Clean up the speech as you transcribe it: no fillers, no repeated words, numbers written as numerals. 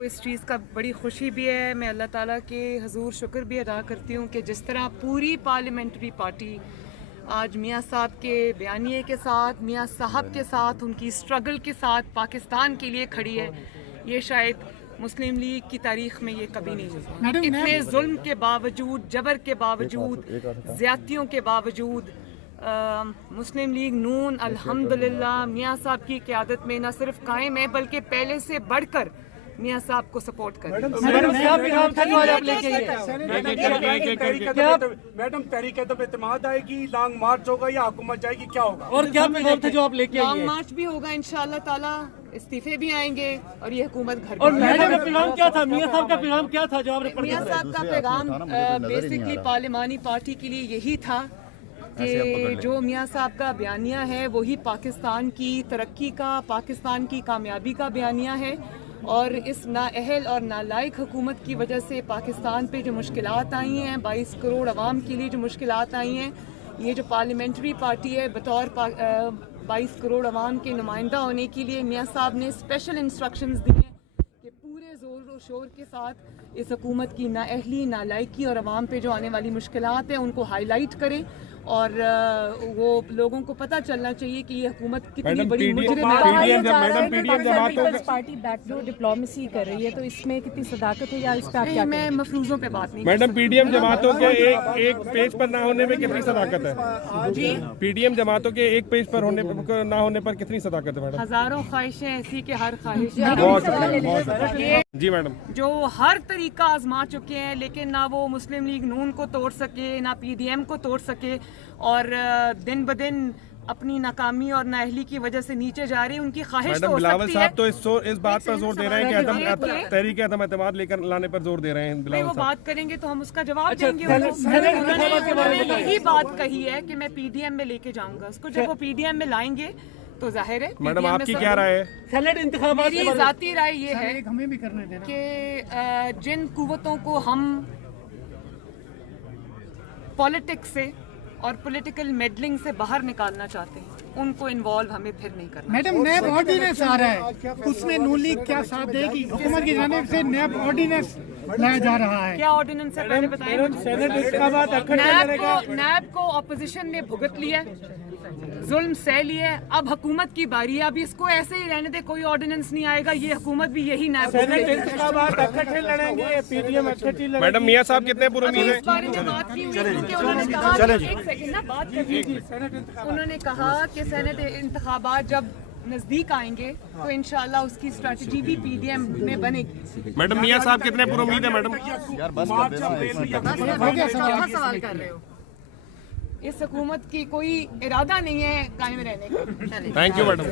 اس چیز کا بڑی خوشی بھی ہے. میں اللہ تعالیٰ کے حضور شکر بھی ادا کرتی ہوں کہ جس طرح پوری پارلیمنٹری پارٹی آج میاں صاحب کے بیانیے کے ساتھ، میاں صاحب کے ساتھ، ان کی سٹرگل کے ساتھ پاکستان کے لیے کھڑی ہے. یہ شاید مسلم لیگ کی تاریخ میں یہ کبھی نہیں ہوا. اتنے ظلم کے باوجود، جبر کے باوجود، زیادتیوں کے باوجود مسلم لیگ نون الحمدللہ میاں صاحب کی قیادت میں نہ صرف قائم ہے بلکہ پہلے سے بڑھ کر میاں صاحب کو سپورٹ کر. میڈم تحریک اعتماد آئے گی، لانگ مارچ ہوگا یا حکومت جائے گی، کیا ہوگا؟ اور کیا پیغام تھا جو آپ لے کے آئے ہیں؟ لانگ مارچ بھی ہوگا انشاءاللہ تعالیٰ، استعفے بھی آئیں گے اور یہ حکومت گھر. اور میڈم کا پیغام کیا تھا؟ میاں صاحب کا پیغام کیا تھا جو آپ نے میاں صاحب کا پیغام بیسکلی پارلیمانی پارٹی کے لیے یہی تھا کہ جو میاں صاحب کا بیانیہ ہے وہی پاکستان کی ترقی کا، پاکستان کی کامیابی کا بیانیہ ہے. اور اس نااہل اور نالائق حکومت کی وجہ سے پاکستان پہ جو مشکلات آئی ہیں، 22 کروڑ عوام کے لیے جو مشکلات آئی ہیں، یہ جو پارلیمنٹری پارٹی ہے بطور 22 کروڑ عوام کے نمائندہ ہونے کے لیے میاں صاحب نے اسپیشل انسٹرکشنز دی ہیں کہ پورے زور و شور کے ساتھ اس حکومت کی نااہلی، نالائقی اور عوام پہ جو آنے والی مشکلات ہیں ان کو ہائی لائٹ کریں. اور وہ لوگوں کو پتہ چلنا چاہیے کہ یہ حکومت کتنی بڑی مجرم ہے. پارٹی بیک ڈور ڈپلومیسی کر رہی ہے تو اس میں کتنی صداقت ہے یا اس پہ آپ کیا؟ میں مفروضوں پہ بات نہیں. میڈم پی ڈی ایم جماعتوں کے ایک پیج پر نہ ہونے میں کتنی صداقت ہے؟ جی پی ڈی ایم جماعتوں کے ایک پیج پر نہ ہونے پر کتنی صداقت ہے میڈم؟ ہزاروں خواہشیں ایسی کہ ہر خواہش جی میڈم جو ہر طریقہ آزما چکے ہیں لیکن نہ وہ مسلم لیگ نون کو توڑ سکے، نہ پی ڈی ایم کو توڑ سکے، اور دن بدن اپنی ناکامی اور نااہلی کی وجہ سے نیچے جا رہی. ان کی خواہش تو ہو بلاول سکتی ہے. صاحب تو اس بات پر زور دے رہے ہیں کہ تحریک عدم اعتماد لے کر لانے پر زور دے رہے ہیں. وہ بات کریں گے تو ہم اس کا جواب دیں گے. انہوں نے یہی بات کہی ہے کہ میں پی ڈی ایم میں لے کے جاؤں گا اس کو. جب وہ پی ڈی ایم میں لائیں گے تو ظاہر ہے. میڈم آپ کی کیا رائے ہے؟ سینیٹ انتخابات میری ذاتی رائے یہ ہے کہ جن قوتوں کو ہم پالیٹکس سے اور پولیٹیکل میڈلنگ سے باہر نکالنا چاہتے ہیں ان کو انوالو ہمیں پھر نہیں کرنا. میڈم نیب آرڈیننس آ رہا ہے، اس میں نون لیگ کیا ساتھ دے گی؟ حکومت کی جانب سے نیب آرڈیننس لایا جا رہا ہے. کیا آرڈیننس ہے پہلے بتائیں. نیب کو اپوزیشن نے بھگت لیا، ظلم سہ لیا. اب حکومت کی باری ہے، اب اس کو ایسے ہی رہنے دے، کوئی آرڈیننس نہیں آئے گا. یہ حکومت بھی یہی نیب میڈم میاں صاحب کتنے پر امید ہیں؟ اس بارے میں بات کی ہوئی کیونکہ انہوں نے کہا ایک سیکنڈ نا بات کرنی تھی. انہوں نے کہا کہ سینٹ انتخابات جب نزدیک آئیں گے تو انشاءاللہ اس کی اسٹریٹجی بھی پی ڈی ایم میں بنے گی. میڈم میاں صاحب کتنے پر امید ہے میڈم؟ سوال کر رہے ہو. اس حکومت کی کوئی ارادہ نہیں ہے قائم رہنے کا. Thank you madam.